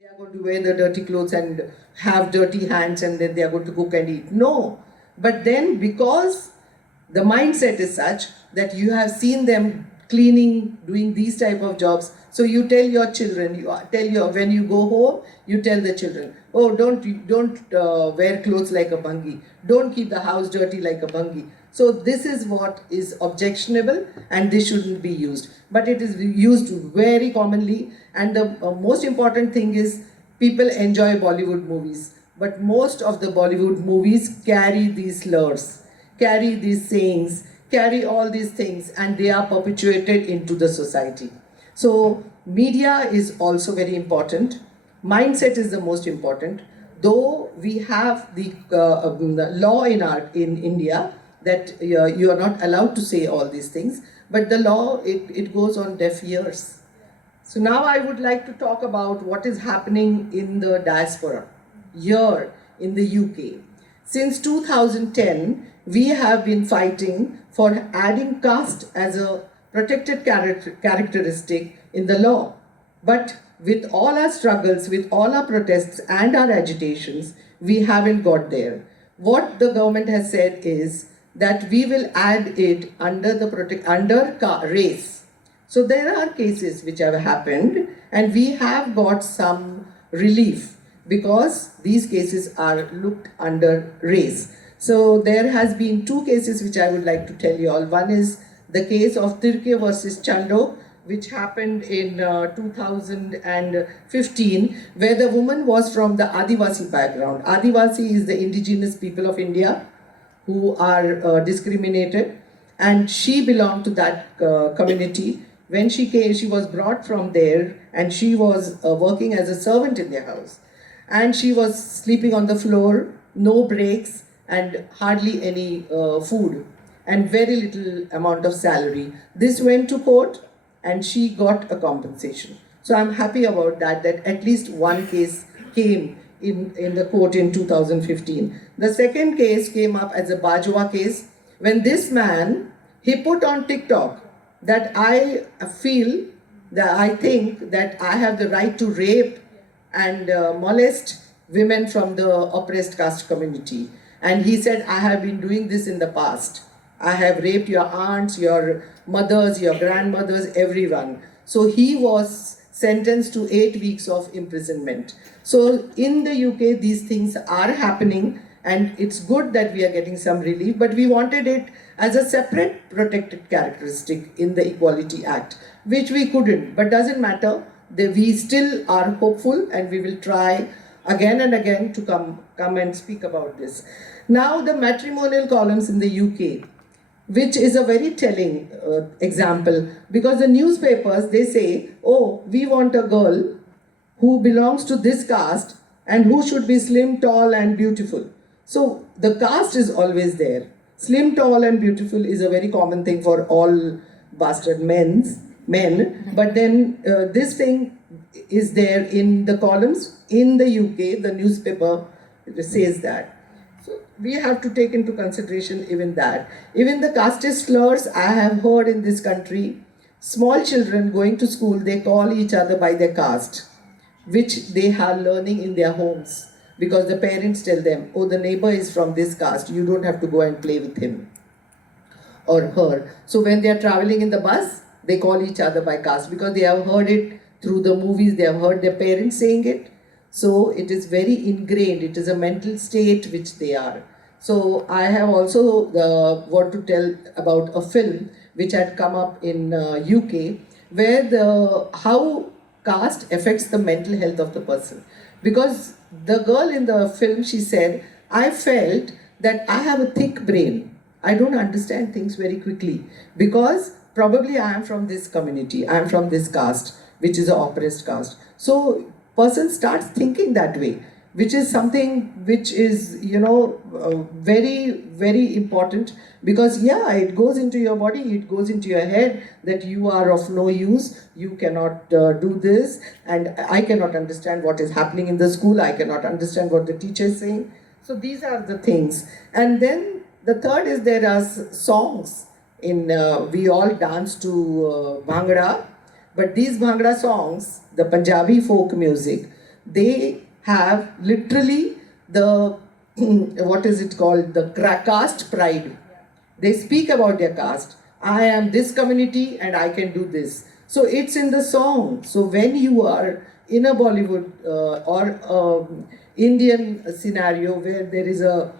They are going to wear the dirty clothes and have dirty hands and then they are going to cook and eat. No. But then because the mindset is such that you have seen them cleaning, doing these type of jobs. So you tell your children, when you go home, you tell the children, oh, don't wear clothes like a bungie. Don't keep the house dirty like a bungie. So this is what is objectionable and this shouldn't be used. But it is used very commonly, and the most important thing is people enjoy Bollywood movies. But most of the Bollywood movies carry these slurs, carry these sayings, carry all these things, and they are perpetuated into the society. So media is also very important. Mindset is the most important. Though we have the law in India that you are not allowed to say all these things, but the law, it goes on deaf ears. So now I would like to talk about what is happening in the diaspora here in the UK. Since 2010, we have been fighting for adding caste as a protected characteristic in the law. But with all our struggles, with all our protests and our agitations, we haven't got there. What the government has said is that we will add it under race. So there are cases which have happened and we have got some relief because these cases are looked under race. So there has been two cases which I would like to tell you all. One is the case of Tirke versus Chando, which happened in 2015, where the woman was from the Adivasi background. Adivasi is the indigenous people of India who are discriminated, and she belonged to that community. When she came, she was brought from there and she was working as a servant in their house. And she was sleeping on the floor, no breaks, and hardly any food, and very little amount of salary. This went to court and she got a compensation. So I'm happy about that at least one case came in the court in 2015. The second case came up as a Bajwa case when this man, he put on TikTok that I think that I have the right to rape and molest women from the oppressed caste community. And he said, I have been doing this in the past. I have raped your aunts, your mothers, your grandmothers, everyone. So he was sentenced to 8 weeks of imprisonment. So in the UK, these things are happening and it's good that we are getting some relief, but we wanted it as a separate protected characteristic in the Equality Act, which we couldn't, but doesn't matter. We still are hopeful and we will try again and again to come and speak about this. Now the matrimonial columns in the UK, which is a very telling example, because the newspapers, they say, oh, we want a girl who belongs to this caste and who should be slim, tall and beautiful. So the caste is always there. Slim, tall and beautiful is a very common thing for all bastard men, but then this thing is there in the columns. In the UK, the newspaper says that. So we have to take into consideration even that. Even the casteist slurs I have heard in this country, small children going to school, they call each other by their caste, which they are learning in their homes because the parents tell them, oh, the neighbor is from this caste, you don't have to go and play with him or her. So when they are traveling in the bus, they call each other by caste because they have heard it through the movies, they have heard their parents saying it. So it is very ingrained, it is a mental state which they are. So I have also want to tell about a film which had come up in UK where how caste affects the mental health of the person. Because the girl in the film, she said, I felt that I have a thick brain. I don't understand things very quickly because probably I am from this community, I am from this caste, which is an oppressed caste. So person starts thinking that way, which is something which is, very, very important because, yeah, it goes into your body, it goes into your head that you are of no use, you cannot do this, and I cannot understand what is happening in the school, I cannot understand what the teacher is saying. So these are the things. And then the third is there are songs we all dance to Bhangra, but these Bhangra songs, the Punjabi folk music, they have literally the, what is it called, the caste pride. They speak about their caste. I am this community and I can do this. So it's in the song. So when you are in a Bollywood or Indian scenario where there is a,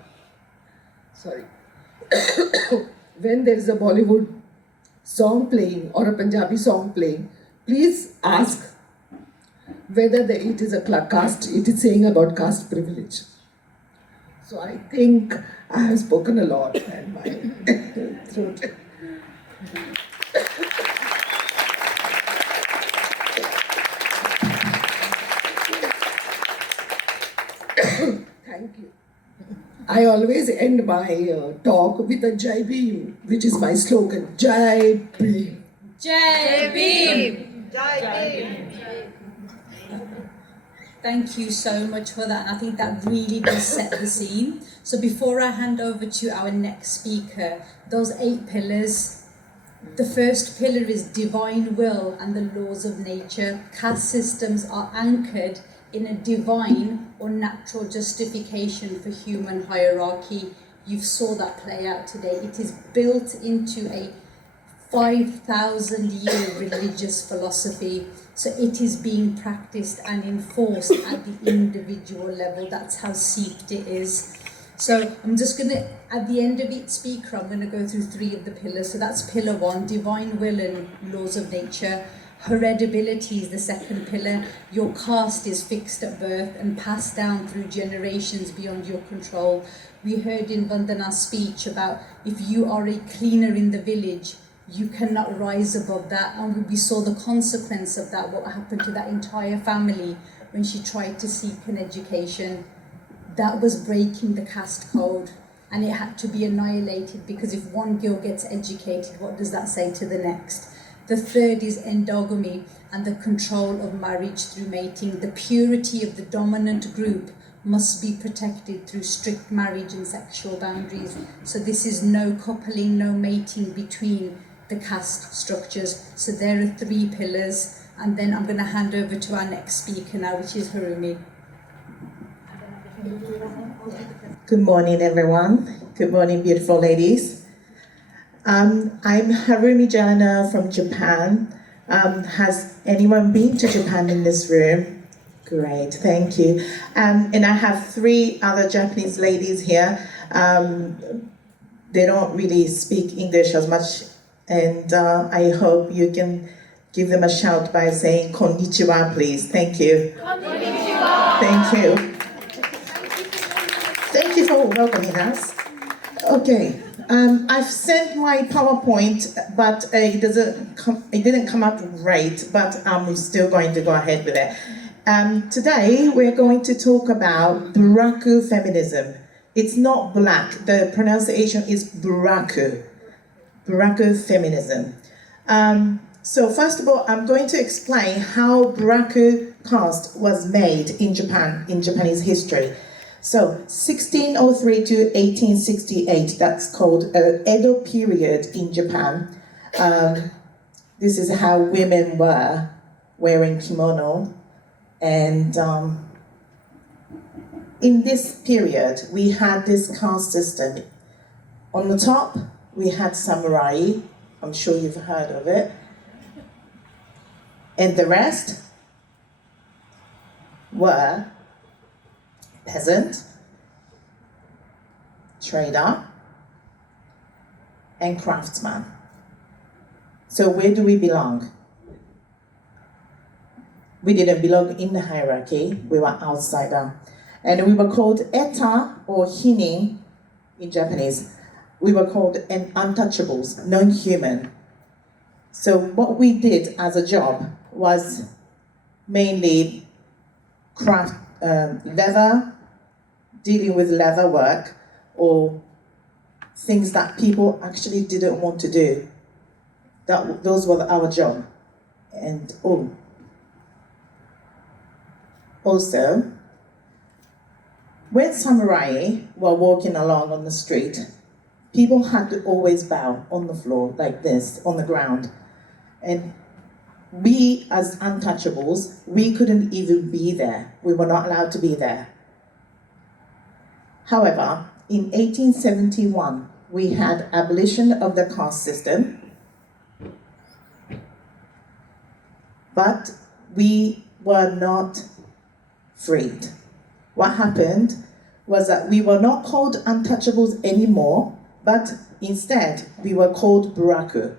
when there is a Bollywood song playing or a Punjabi song playing, please ask whether it is a caste, it is saying about caste privilege. So I think I have spoken a lot and my throat. Thank you. I always end my talk with a Jai Bhim, which is my slogan. Jai Bhim. Jai Bhim. Jai Bhim. Thank you so much for that, and I think that really does set the scene. So before I hand over to our next speaker, those 8 pillars, the first pillar is divine will and the laws of nature. Caste systems are anchored in a divine or natural justification for human hierarchy. You saw that play out today. It is built into a 5,000-year religious philosophy. So it is being practiced and enforced at the individual level. That's how seeped it is. So I'm just going to, at the end of each speaker, I'm going to go through 3 of the pillars. So that's pillar 1, divine will and laws of nature. Hereditability is the second pillar. Your caste is fixed at birth and passed down through generations beyond your control. We heard in Vandana's speech about if you are a cleaner in the village, you cannot rise above that. And we saw the consequence of that, what happened to that entire family when she tried to seek an education. That was breaking the caste code, and it had to be annihilated, because if one girl gets educated, what does that say to the next? The third is endogamy and the control of marriage through mating. The purity of the dominant group must be protected through strict marriage and sexual boundaries. So this is no coupling, no mating between the caste structures. So there are 3 pillars, and then I'm going to hand over to our next speaker now, which is Harumi. Good morning, everyone. Good morning, beautiful ladies. I'm Harumi Gellineau from Japan. Has anyone been to Japan in this room? Great, thank you. And I have 3 other Japanese ladies here. They don't really speak English as much, and I hope you can give them a shout by saying konnichiwa, please. Thank you. Konnichiwa. Thank you. Thank you for welcoming us. Okay, I've sent my PowerPoint, but it didn't come out right, but I'm still going to go ahead with it. Today, we're going to talk about Buraku feminism. It's not black, the pronunciation is Buraku. Buraku feminism. So first of all, I'm going to explain how Buraku caste was made in Japan, in Japanese history. So 1603 to 1868, that's called Edo period in Japan. This is how women were wearing kimono. And in this period, we had this caste system. On the top, we had samurai. I'm sure you've heard of it. And the rest were peasant, trader, and craftsman. So where do we belong? We didn't belong in the hierarchy, we were outsider. And we were called eta or hinin in Japanese. We were called untouchables, non-human. So what we did as a job was mainly craft, leather, dealing with leather work, or things that people actually didn't want to do. Those were our job. And also, when samurai were walking along on the street, people had to always bow on the floor like this, on the ground. And we as untouchables, we couldn't even be there. We were not allowed to be there. However, in 1871, we had abolition of the caste system, but we were not freed. What happened was that we were not called untouchables anymore, but instead we were called Buraku,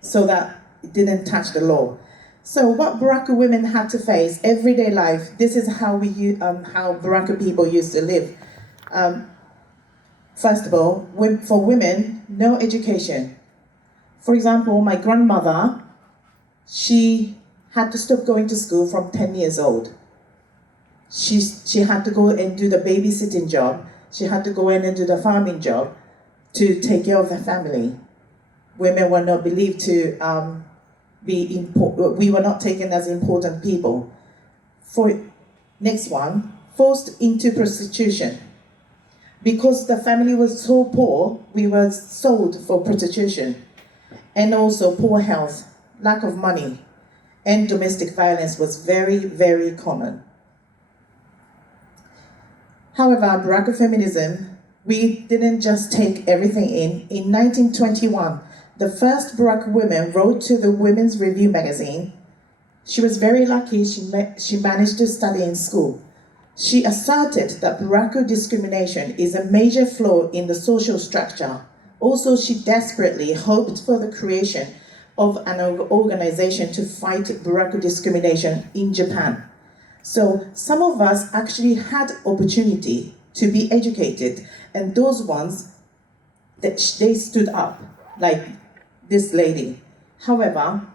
so that it didn't touch the law. So what Buraku women had to face, everyday life, this is how how Buraku people used to live. First of all, for women, no education. For example, my grandmother, she had to stop going to school from 10 years old. She had to go and do the babysitting job. She had to go in and do the farming job to take care of the family. Women were not believed to be important. We were not taken as important people. Next one, forced into prostitution. Because the family was so poor, we were sold for prostitution. And also poor health, lack of money, and domestic violence was very, very common. However, Buraku feminism, we didn't just take everything in. In 1921, the first Buraku woman wrote to the Women's Review magazine. She was very lucky she managed to study in school. She asserted that Buraku discrimination is a major flaw in the social structure. Also, she desperately hoped for the creation of an organization to fight Buraku discrimination in Japan. So some of us actually had opportunity to be educated, and those ones, they stood up, like this lady. However,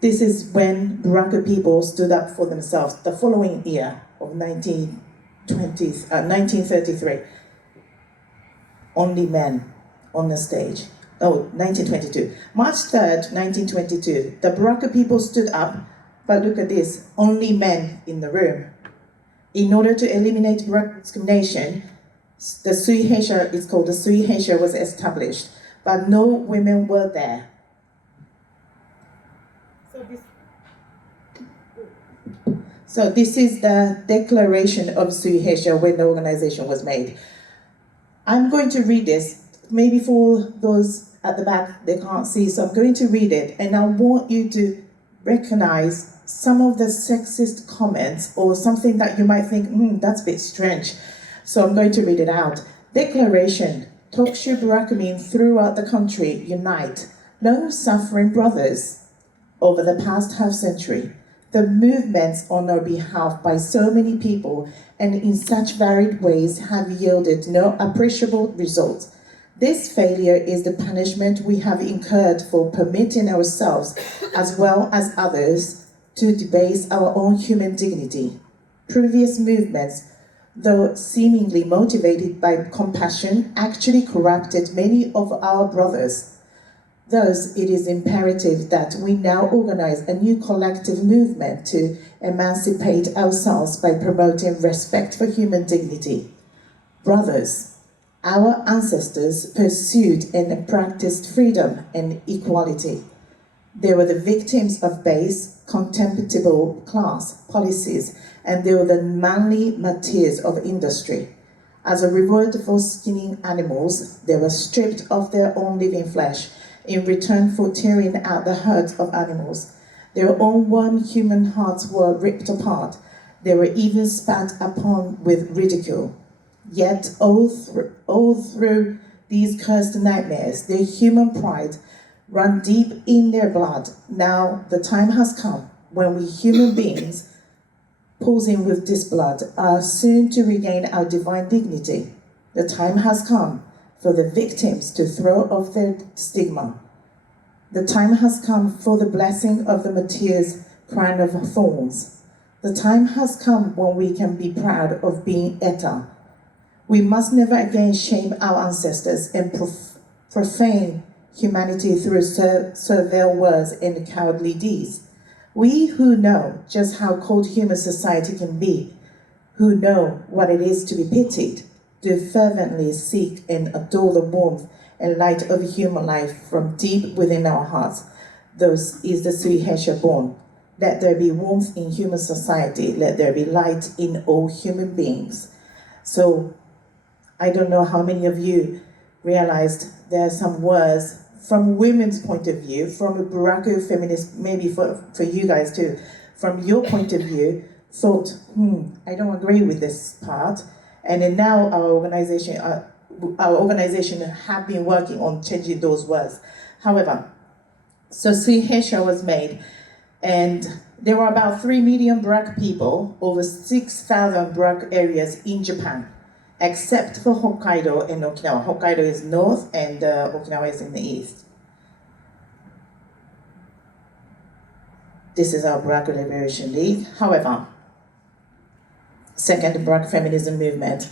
this is when Buraku people stood up for themselves the following year of 1933. Only men on the stage. 1922. March 3rd, 1922, the Buraku people stood up, but look at this, only men in the room. In order to eliminate Buraku discrimination, the Sui Heisha, it's called the Sui Heisha, was established, but no women were there. So this is the declaration of Sui Heisha when the organization was made. I'm going to read this. Maybe for those at the back, they can't see, so I'm going to read it, and I want you to recognize some of the sexist comments or something that you might think, that's a bit strange. So I'm going to read it out. Declaration. Tokshu Buraku mean throughout the country, unite. Long-suffering brothers over the past half-century. The movements on our behalf by so many people and in such varied ways have yielded no appreciable results. This failure is the punishment we have incurred for permitting ourselves, as well as others, to debase our own human dignity. Previous movements, though seemingly motivated by compassion, actually corrupted many of our brothers. Thus, it is imperative that we now organize a new collective movement to emancipate ourselves by promoting respect for human dignity. Brothers, our ancestors pursued and practiced freedom and equality. They were the victims of base, contemptible class policies, and they were the manly martyrs of industry. As a reward for skinning animals, they were stripped of their own living flesh in return for tearing out the herds of animals. Their own warm human hearts were ripped apart. They were even spat upon with ridicule. Yet all through these cursed nightmares, their human pride ran deep in their blood. Now the time has come when we human beings, posing with this blood, are soon to regain our divine dignity. The time has come for the victims to throw off their stigma. The time has come for the blessing of the martyr's crown of thorns. The time has come when we can be proud of being Eta. We must never again shame our ancestors and profane humanity through servile words and cowardly deeds. We who know just how cold human society can be, who know what it is to be pitied, do fervently seek and adore the warmth and light over human life from deep within our hearts. Those is the Sukhvinder born. Let there be warmth in human society. Let there be light in all human beings. So, I don't know how many of you realized there are some words from women's point of view, from a Buraku feminist, maybe for you guys too, from your point of view, thought, I don't agree with this part. And then now our organization have been working on changing those words. However, so Sukhvinder was made, and there were about 3 million Buraku people, over 6,000 Buraku areas in Japan, except for Hokkaido and Okinawa. Hokkaido is north and Okinawa is in the east. This is our Buraku Liberation League. However, second Buraku feminism movement.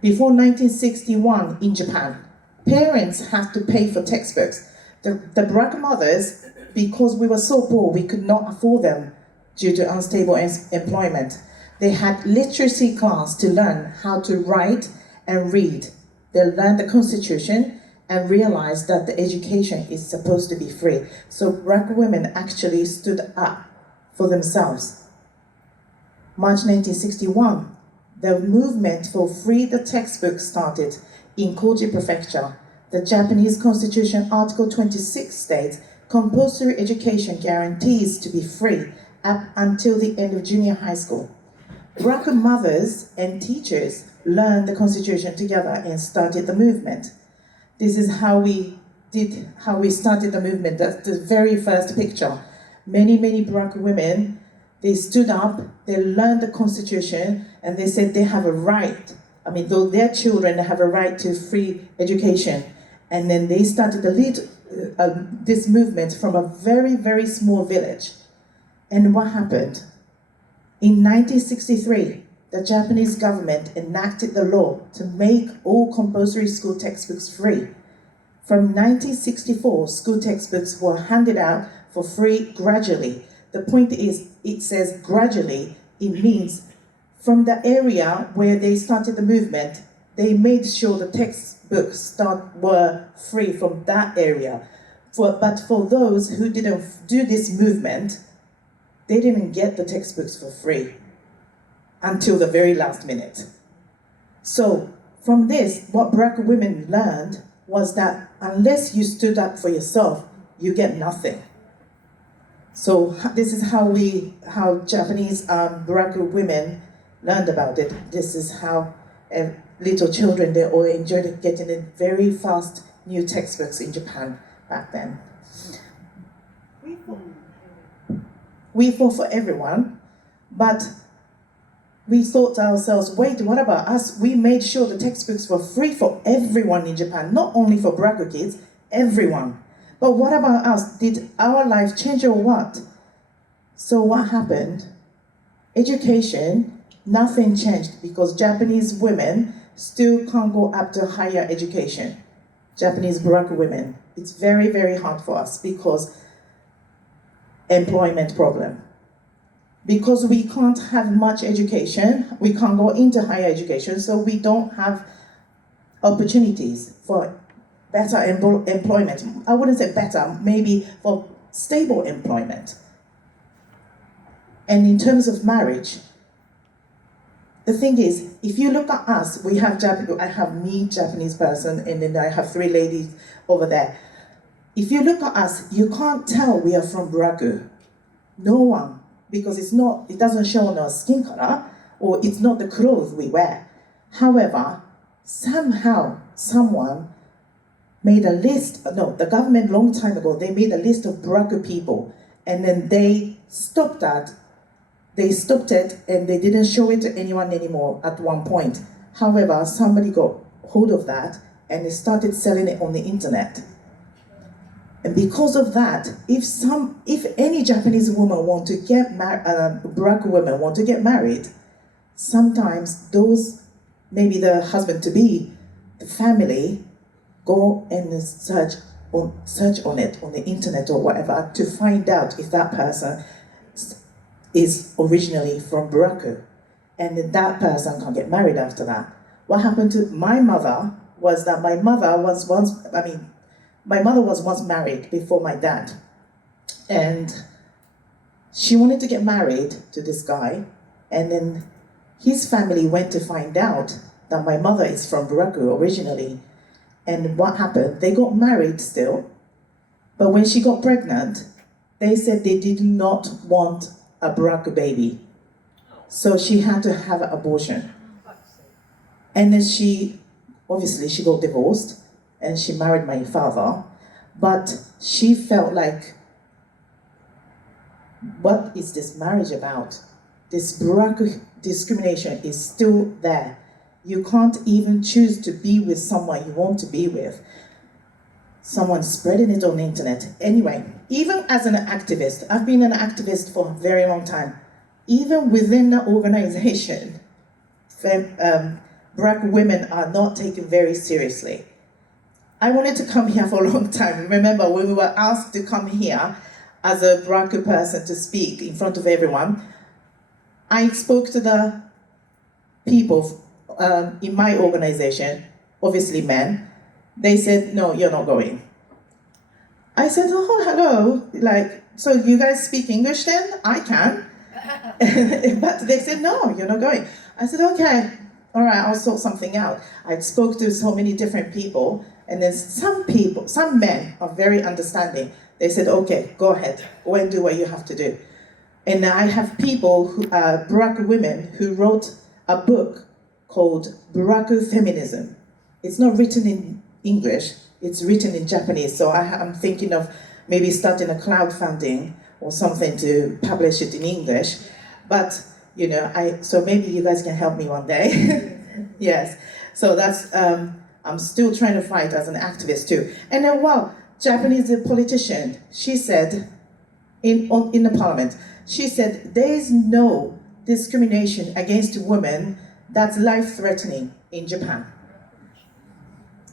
Before 1961 in Japan, parents had to pay for textbooks. The Buraku mothers, because we were so poor, we could not afford them due to unstable employment. They had literacy class to learn how to write and read. They learned the Constitution and realized that the education is supposed to be free. So Buraku women actually stood up for themselves. March 1961, the movement for free the textbook started in Koji Prefecture. The Japanese Constitution Article 26 states, compulsory education guarantees to be free up until the end of junior high school. Buraku mothers and teachers learned the Constitution together and started the movement. This is how we started the movement. That's the very first picture. Many Buraku women, they stood up, they learned the Constitution, and they said they have a right. I mean, though their children have a right to free education. And then they started to lead this movement from a very small village. And what happened? In 1963, the Japanese government enacted the law to make all compulsory school textbooks free. From 1964, school textbooks were handed out for free gradually. The point is, it says gradually, it means from the area where they started the movement, they made sure the textbooks were free from that area. But for those who didn't do this movement, they didn't get the textbooks for free until the very last minute. So from this, what Buraku women learned was that unless you stood up for yourself, you get nothing. So this is how Japanese Buraku women learned about it. This is how little children, they all enjoyed getting the very fast new textbooks in Japan back then. We fought for everyone, but we thought to ourselves, wait, what about us? We made sure the textbooks were free for everyone in Japan, not only for Buraku kids, everyone. But what about us? Did our life change or what? So what happened? Education, nothing changed because Japanese women still can't go up to higher education. Japanese Buraku women. It's very hard for us because employment problem. Because we can't have much education, we can't go into higher education, so we don't have opportunities for better employment. I wouldn't say better, maybe for stable employment. And in terms of marriage, the thing is, if you look at us, I have me, Japanese person, and then I have 3 ladies over there. If you look at us, you can't tell we are from Buraku. No one, because it doesn't show on our skin color, or it's not the clothes we wear. However, somehow, someone made a list, the government long time ago, they made a list of Buraku people, and then they stopped that. They stopped it, and they didn't show it to anyone anymore at one point. However, somebody got hold of that, and they started selling it on the internet. And because of that, if any Japanese woman want to get Buraku women want to get married, sometimes those, maybe the husband-to-be, the family, go and search on it on the internet or whatever to find out if that person is originally from Buraku, and then that person can get married after that. What happened to my mother was that my mother was once married before my dad. And she wanted to get married to this guy, and then his family went to find out that my mother is from Buraku originally. And what happened? They got married still, but when she got pregnant, they said they did not want a Buraku baby. So she had to have an abortion. And then she got divorced, and she married my father, but she felt like, what is this marriage about? This Buraku discrimination is still there. You can't even choose to be with someone you want to be with. Someone's spreading it on the internet. Anyway, even as an activist, I've been an activist for a very long time. Even within the organization, Buraku women are not taken very seriously. I wanted to come here for a long time. Remember, when we were asked to come here as a Buraku person to speak in front of everyone, I spoke to the people in my organization, obviously men. They said, no, you're not going. I said, oh, hello. So you guys speak English then? I can. But they said, no, you're not going. I said, okay, all right, I'll sort something out. I spoke to so many different people, and then some men are very understanding. They said, okay, go ahead, go and do what you have to do. And I have people, Buraku women, who wrote a book called Buraku Feminism. It's not written in English, it's written in Japanese. So I'm thinking of maybe starting a crowdfunding or something to publish it in English. But, so maybe you guys can help me one day. Yes. So that's, I'm still trying to fight as an activist too. And then, Japanese politician, she said, in the parliament, she said, there is no discrimination against women that's life-threatening in Japan.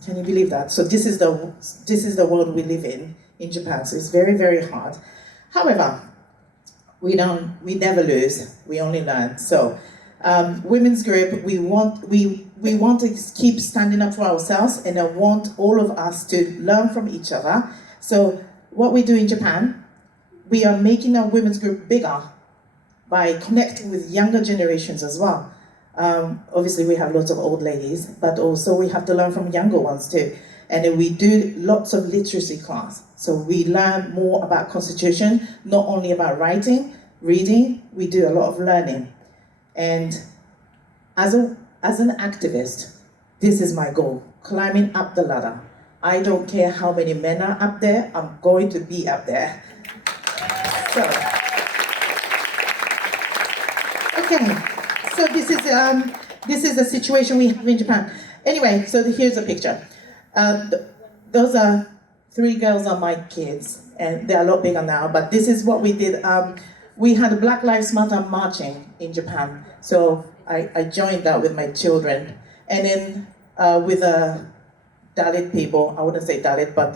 Can you believe that? So this is the world we live in Japan. So it's very, very hard. However, we never lose. We only learn. So, women's group, we want to keep standing up for ourselves, and I want all of us to learn from each other. So, what we do in Japan, we are making our women's group bigger by connecting with younger generations as well. Obviously, we have lots of old ladies, but also we have to learn from younger ones too. And then we do lots of literacy class. So we learn more about Constitution, not only about writing, reading, we do a lot of learning. And as an activist, this is my goal, climbing up the ladder. I don't care how many men are up there, I'm going to be up there. So, okay, so this is the situation we have in Japan. Anyway, so here's a picture. Those are 3 girls are my kids, and they're a lot bigger now, but this is what we did. We had a Black Lives Matter marching in Japan, so I joined that with my children. And then with Dalit people, I wouldn't say Dalit, but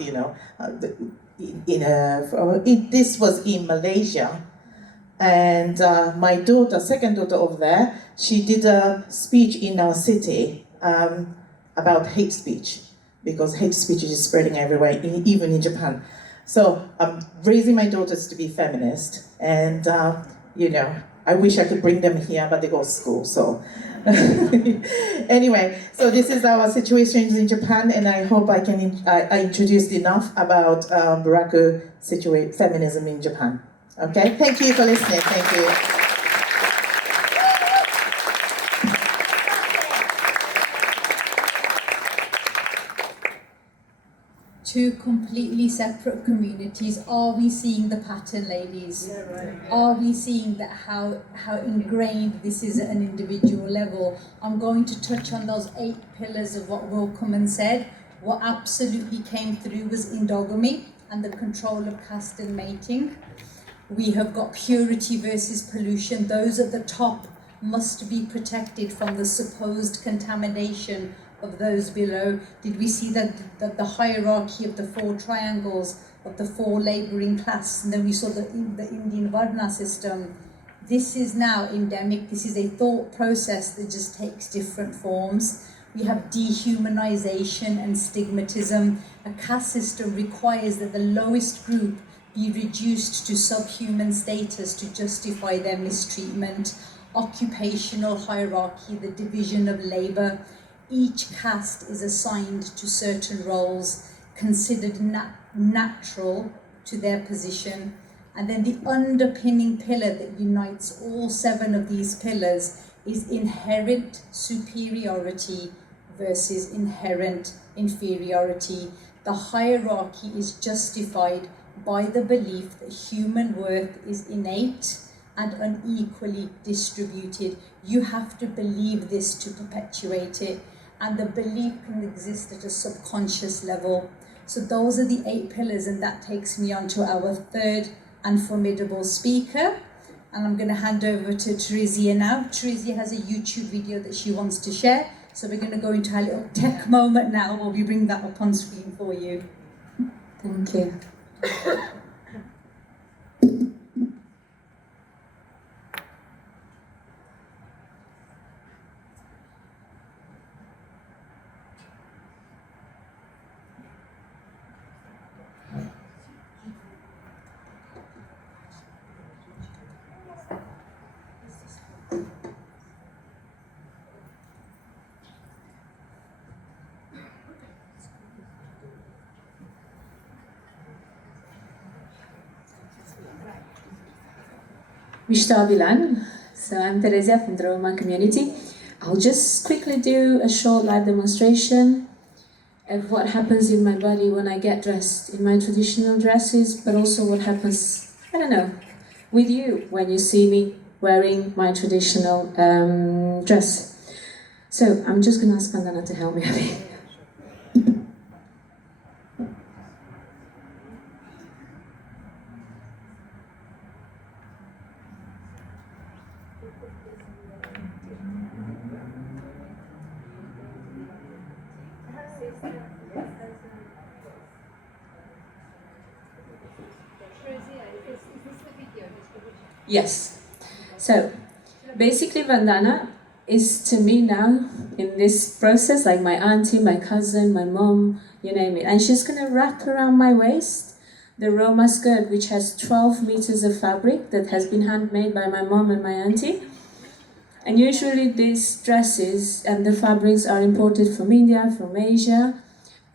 this was in Malaysia. And my daughter, second daughter over there, she did a speech in our city about hate speech, because hate speech is spreading everywhere, even in Japan. So I'm raising my daughters to be feminist, and I wish I could bring them here, but they go to school, so. Anyway, so this is our situation in Japan, and I hope I introduced enough about Buraku feminism in Japan. Okay, thank you for listening, thank you. Two completely separate communities. Are we seeing the pattern, ladies? Yeah, right. Are we seeing that how ingrained this is at an individual level? I'm going to touch on those 8 pillars of what Willkommen said. What absolutely came through was endogamy and the control of caste and mating. We have got purity versus pollution. Those at the top must be protected from the supposed contamination of those below. Did we see that the hierarchy of the 4 triangles of the 4 labouring class, and then we saw the Indian Varna system? This is now endemic. This is a thought process that just takes different forms. We have dehumanization and stigmatism. A caste system requires that the lowest group be reduced to subhuman status to justify their mistreatment. Occupational hierarchy, the division of labor. Each caste is assigned to certain roles considered natural to their position. And then the underpinning pillar that unites all 7 of these pillars is inherent superiority versus inherent inferiority. The hierarchy is justified by the belief that human worth is innate and unequally distributed. You have to believe this to perpetuate it, and the belief can exist at a subconscious level. So those are the 8 pillars, and that takes me on to our third and formidable speaker. And I'm going to hand over to Terezia now. Terezia has a YouTube video that she wants to share. So we're going to go into our little tech moment now while we bring that up on screen for you. Thank you. Mishtabilan. So I'm Terezia from the Roma community. I'll just quickly do a short live demonstration of what happens in my body when I get dressed in my traditional dresses, but also what happens, I don't know, with you when you see me wearing my traditional dress. So I'm just going to ask Vandana to help me a bit. Yes. So basically Vandana is to me now in this process like my auntie, my cousin, my mom, you name it. And she's going to wrap around my waist the Roma skirt, which has 12 meters of fabric that has been handmade by my mom and my auntie. And usually these dresses and the fabrics are imported from India, from Asia,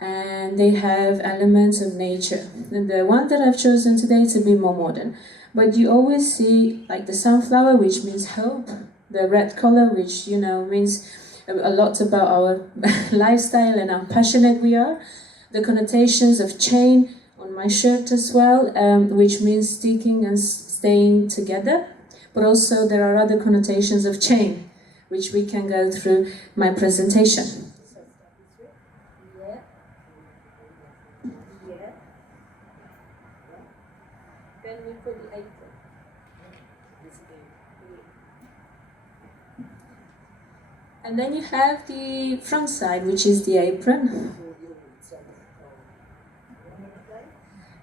and they have elements of nature. And the one that I've chosen today is a bit more modern. But you always see like the sunflower, which means hope, the red color, which, you know, means a lot about our lifestyle and how passionate we are. The connotations of chain on my shirt as well, which means sticking and staying together. But also there are other connotations of chain, which we can go through my presentation. And then you have the front side, which is the apron.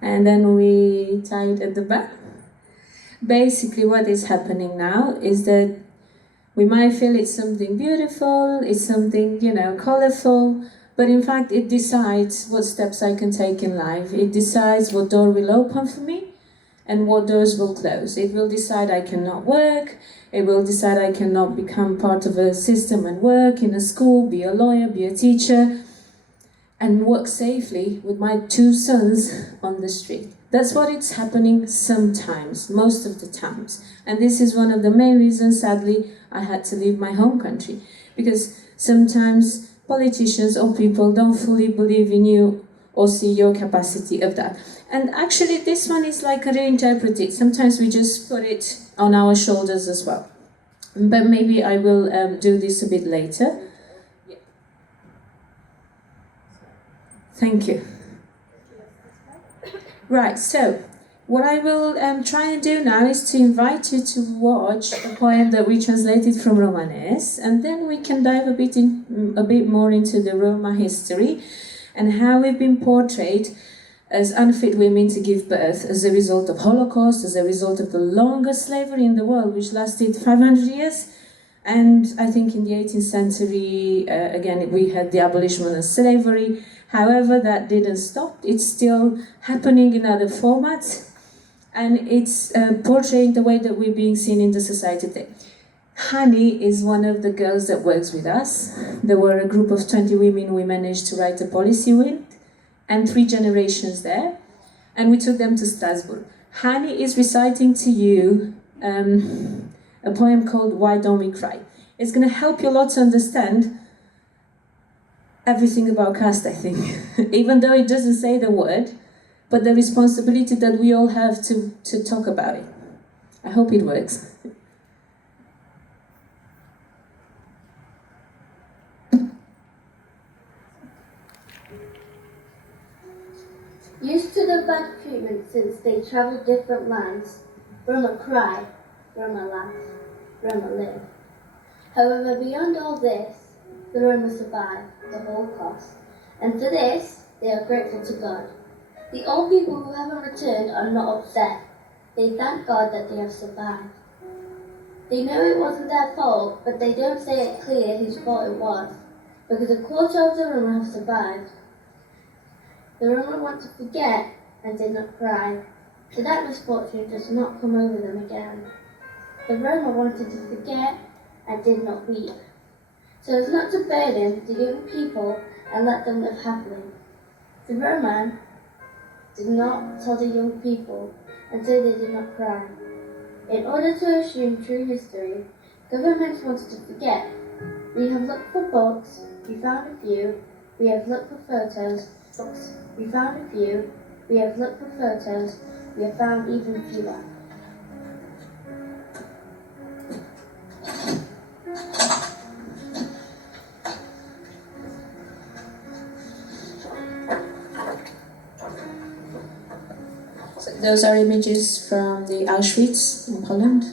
And then we tie it at the back. Basically what is happening now is that we might feel it's something beautiful, it's something, you know, colorful, but in fact it decides what steps I can take in life. It decides what door will open for me and what doors will close. It will decide I cannot work. It will decide I cannot become part of a system and work in a school, be a lawyer, be a teacher, and work safely with my 2 sons on the street. That's what is happening sometimes, most of the times. And this is one of the main reasons, sadly, I had to leave my home country. Because sometimes politicians or people don't fully believe in you or see your capacity of that. And actually this one is like reinterpreted. Sometimes we just put it on our shoulders as well. But maybe I will do this a bit later. Thank you. Right, so what I will try and do now is to invite you to watch a poem that we translated from Romanes, and then we can dive a bit more into the Roma history and how we've been portrayed as unfit women to give birth as a result of Holocaust, as a result of the longest slavery in the world, which lasted 500 years, And I think in the 18th century, again, we had the abolition of slavery. However, that didn't stop. It's still happening in other formats, and it's portraying the way that we're being seen in the society today. Hani is one of the girls that works with us. There were a group of 20 women we managed to write a policy with, and 3 generations there, and we took them to Strasbourg. Hani is reciting to you a poem called Why Don't We Cry? It's going to help you a lot to understand everything about caste, I think. Even though it doesn't say the word, but the responsibility that we all have to talk about it. I hope it works. Used to the bad treatment since they travelled different lands, Roma cry, Roma laugh, Roma live. However, beyond all this, the Roma survived the Holocaust, and for this, they are grateful to God. The old people who haven't returned are not upset. They thank God that they have survived. They know it wasn't their fault, but they don't say it clear whose fault it was, because a quarter of the Roma have survived. The Roma want to forget and did not cry, so that misfortune does not come over them again. The Roma wanted to forget and did not weep, so as not to burden the young people and let them live happily. The Roma did not tell the young people, and so they did not cry. In order to assume true history, governments wanted to forget. We have looked for books, we found a few, we have looked for photos, books, we found a few, we have looked for photos, we have found even fewer. So those are images from the Auschwitz in Poland,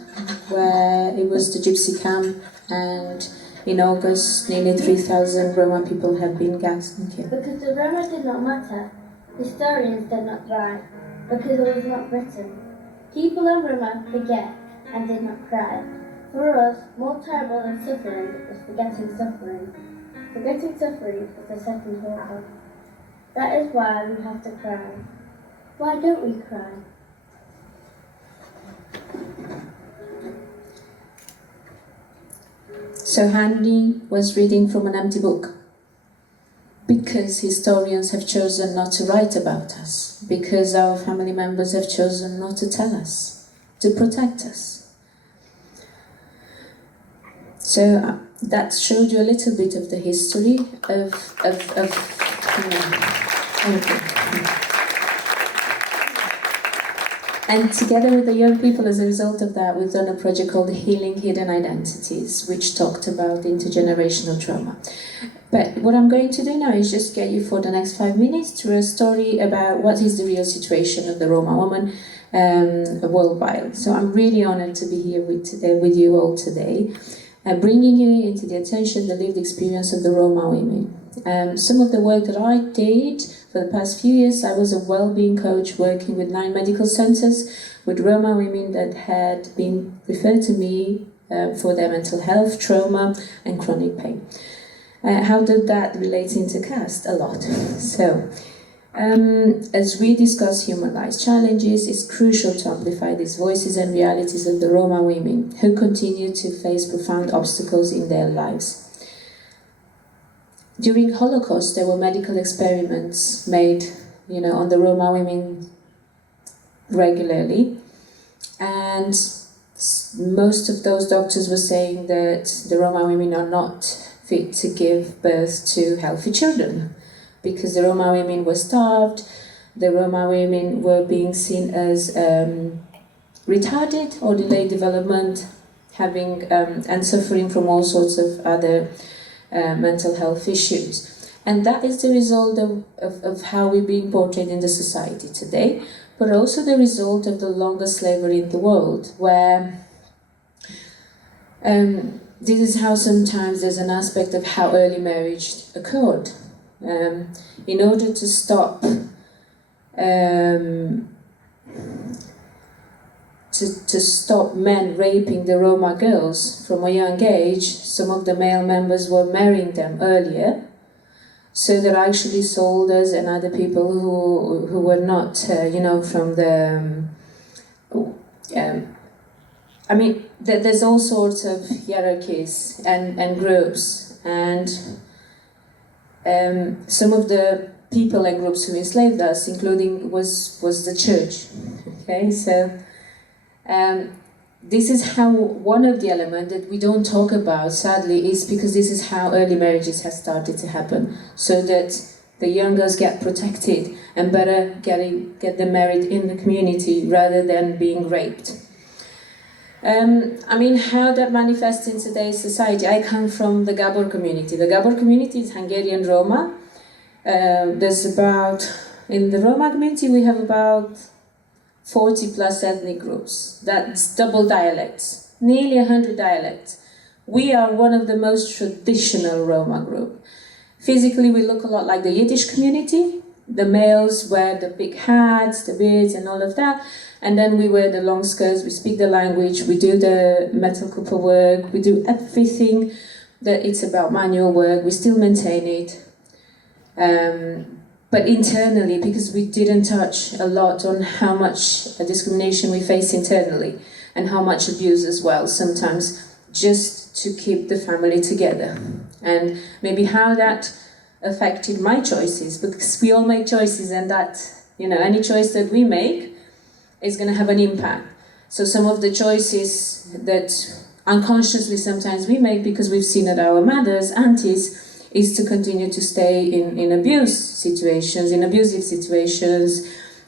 where it was the gypsy camp, and in August nearly 3,000 Roma people have been gassed and killed. Because the Roma did not matter, historians did not write, because it was not written. People in Roma forget and did not cry. For us, more terrible than suffering is forgetting suffering. Forgetting suffering is the second horror. That is why we have to cry. Why don't we cry? So Hani was reading from an empty book, because historians have chosen not to write about us, because our family members have chosen not to tell us, to protect us. So that showed you a little bit of the history of And together with the young people, as a result of that, we've done a project called Healing Hidden Identities, which talked about intergenerational trauma. But what I'm going to do now is just get you for the next 5 minutes through a story about what is the real situation of the Roma woman worldwide. So I'm really honored to be here with you all today, bringing you into the attention the lived experience of the Roma women. Some of the work that I did for the past few years, I was a well-being coach working with 9 medical centers with Roma women that had been referred to me for their mental health, trauma, and chronic pain. How did that relate into caste? A lot. So, as we discuss human rights challenges, it's crucial to amplify these voices and realities of the Roma women who continue to face profound obstacles in their lives. During Holocaust, there were medical experiments made, on the Roma women regularly, and most of those doctors were saying that the Roma women are not fit to give birth to healthy children, because the Roma women were starved, the Roma women were being seen as retarded or delayed development, having and suffering from all sorts of other mental health issues. And that is the result of how we're being portrayed in the society today, but also the result of the longest slavery in the world, where this is how sometimes there's an aspect of how early marriage occurred. In order to stop to stop men raping the Roma girls from a young age, some of the male members were marrying them earlier. So there are actually soldiers and other people who were not, from the... there's all sorts of hierarchies and groups, and some of the people and groups who enslaved us, including was the church. Okay, so this is how one of the elements that we don't talk about, sadly, is because this is how early marriages have started to happen, so that the young girls get protected and better get them married in the community rather than being raped. How that manifests in today's society. I come from the Gabor community. The Gabor community is Hungarian Roma. In the Roma community we have about 40 plus ethnic groups. That's double dialects, nearly 100 dialects. We are one of the most traditional Roma group. Physically we look a lot like the Yiddish community. The males wear the big hats, the beards and all of that. And then we wear the long skirts, we speak the language, we do the metal kupa work, we do everything that it's about manual work, we still maintain it. But internally, because we didn't touch a lot on how much discrimination we face internally and how much abuse as well, sometimes just to keep the family together. And maybe how that affected my choices, because we all make choices, and that, any choice that we make is going to have an impact. So some of the choices that unconsciously sometimes we make because we've seen it our mothers, aunties, is to continue to stay in abusive situations,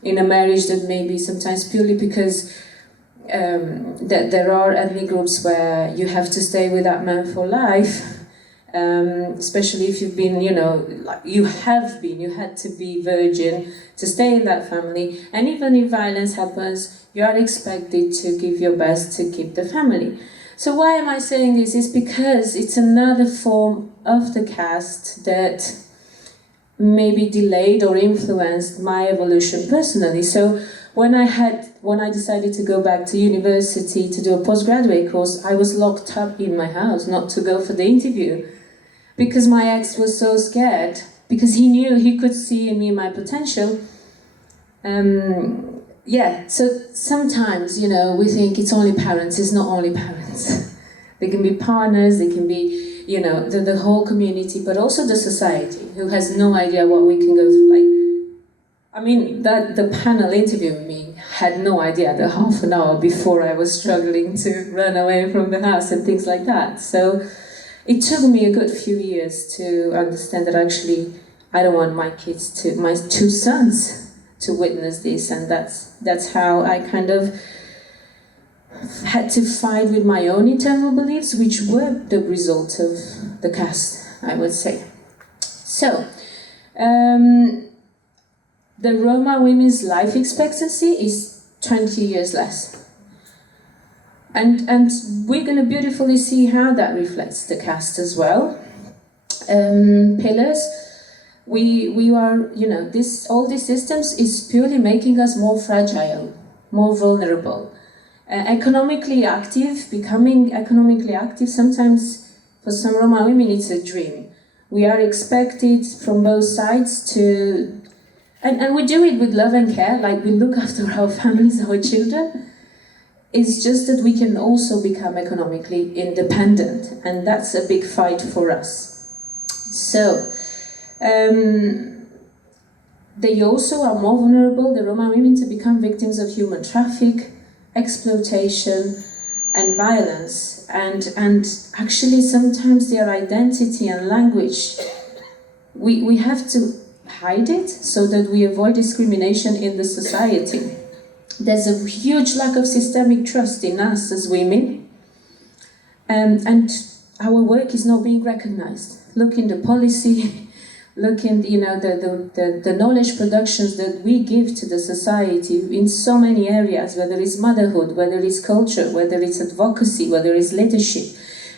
in a marriage that may be sometimes purely because that there are ethnic groups where you have to stay with that man for life. Especially if you've been, you had to be virgin to stay in that family, and even if violence happens, you are expected to give your best to keep the family. So why am I saying this? Is because it's another form of the caste that maybe delayed or influenced my evolution personally. So when I decided to go back to university to do a postgraduate course, I was locked up in my house not to go for the interview, because my ex was so scared, because he knew he could see in me my potential. So sometimes, we think it's only parents. It's not only parents. They can be partners, they can be, the whole community, but also the society, who has no idea what we can go through. That the panel interviewing me had no idea that half an hour before I was struggling to run away from the house and things like that. So it took me a good few years to understand that actually I don't want my two sons to witness this, and that's how I kind of had to fight with my own internal beliefs, which were the result of the caste, I would say. So, the Roma women's life expectancy is 20 years less. And we're going to beautifully see how that reflects the caste as well. Pillars, we are, all these systems is purely making us more fragile, more vulnerable. Becoming economically active, sometimes for some Roma women it's a dream. We are expected from both sides to, and we do it with love and care, like we look after our families, our children. It's just that we can also become economically independent, and that's a big fight for us. So, they also are more vulnerable, the Roma women, to become victims of human traffic, exploitation and violence, and actually sometimes their identity and language, we have to hide it so that we avoid discrimination in the society. There's a huge lack of systemic trust in us as women, and our work is not being recognized. Look in the policy, look in the knowledge productions that we give to the society in so many areas, whether it's motherhood, whether it's culture, whether it's advocacy, whether it's leadership.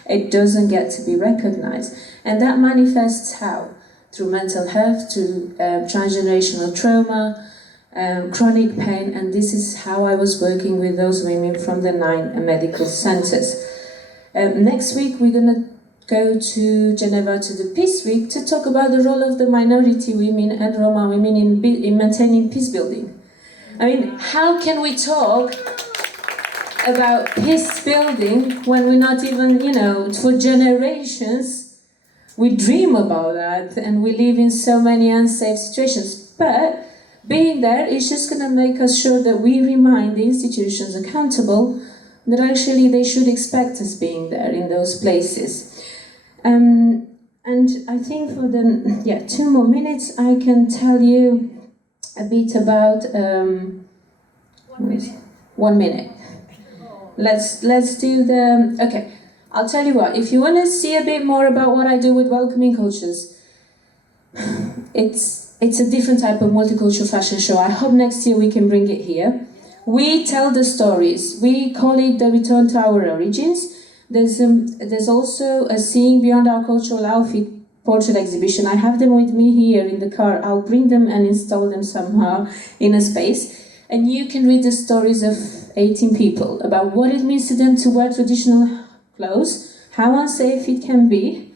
It doesn't get to be recognized. And that manifests how? Through mental health, through transgenerational trauma, chronic pain, and this is how I was working with those women from the 9 medical centers. Next week we're going to go to Geneva to the Peace Week to talk about the role of the minority women and Roma women in maintaining peace building. I mean, how can we talk about peace building when we're not even, for generations, we dream about that and we live in so many unsafe situations. But being there is just going to make us sure that we remind the institutions accountable that actually they should expect us being there in those places. And I think for the 2 more minutes, I can tell you a bit about 1 minute. 1 minute. Let's do the okay. I'll tell you what. If you want to see a bit more about what I do with welcoming cultures, it's a different type of multicultural fashion show. I hope next year we can bring it here. We tell the stories. We call it the Return to Our Origins. There's also a Seeing Beyond Our Cultural Outfit portrait exhibition. I have them with me here in the car. I'll bring them and install them somehow in a space. And you can read the stories of 18 people about what it means to them to wear traditional clothes, how unsafe it can be,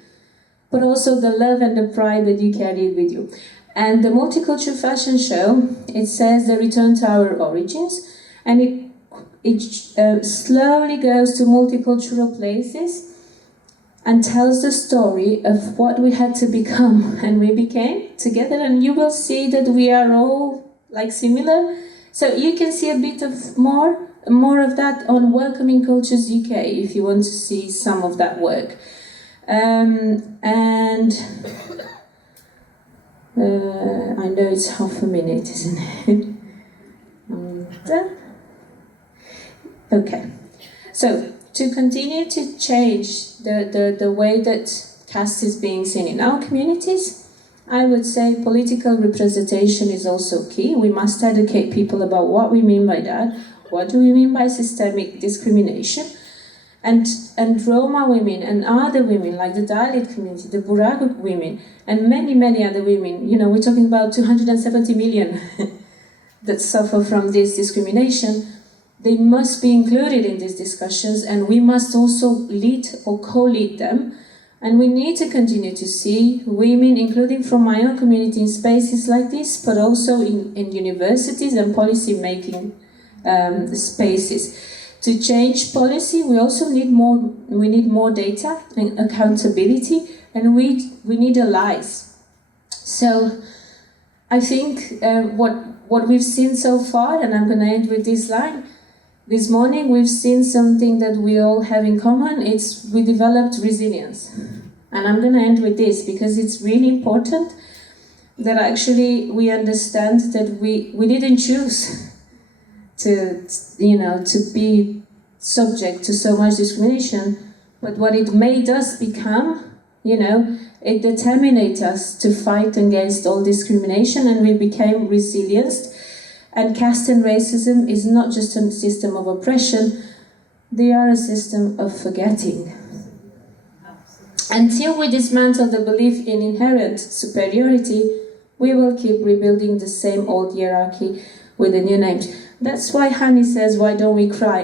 but also the love and the pride that you carry with you. And the multicultural fashion show, it says the Return to Our Origins, and it slowly goes to multicultural places and tells the story of what we had to become and we became together, and you will see that we are all similar. So you can see a bit of more of that on Welcoming Cultures UK if you want to see some of that work. I know it's half a minute, isn't it? Done? Okay. So to continue to change the way that caste is being seen in our communities, I would say political representation is also key. We must educate people about what we mean by that. What do we mean by systemic discrimination? And Roma women and other women, like the Dalit community, the Buraku women, and many, many other women, we're talking about 270 million that suffer from this discrimination. They must be included in these discussions, and we must also lead or co-lead them. And we need to continue to see women, including from my own community, in spaces like this, but also in universities and policy-making spaces. To change policy, we also need more data and accountability, and we need allies. So I think what we've seen so far, and I'm going to end with this line, this morning we've seen something that we all have in common. We developed resilience. And I'm going to end with this because it's really important that actually we understand that we didn't choose to be subject to so much discrimination, but what it made us become, it determined us to fight against all discrimination, and we became resilient. And caste and racism is not just a system of oppression, they are a system of forgetting. Until we dismantle the belief in inherent superiority, we will keep rebuilding the same old hierarchy with the new names. That's why Hani says, why don't we cry?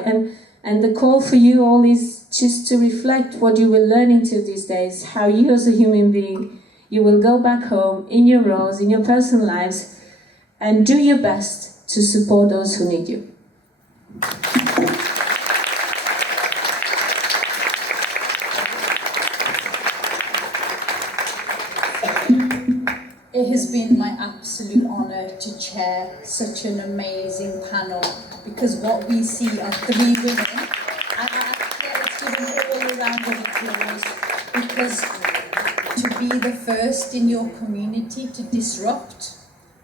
And the call for you all is just to reflect what you will learn into these days, how you as a human being, you will go back home in your roles, in your personal lives, and do your best to support those who need you. It has been my absolute honour to chair such an amazing panel, because what we see are 3 women, and let's give them all a round of applause, because to be the first in your community to disrupt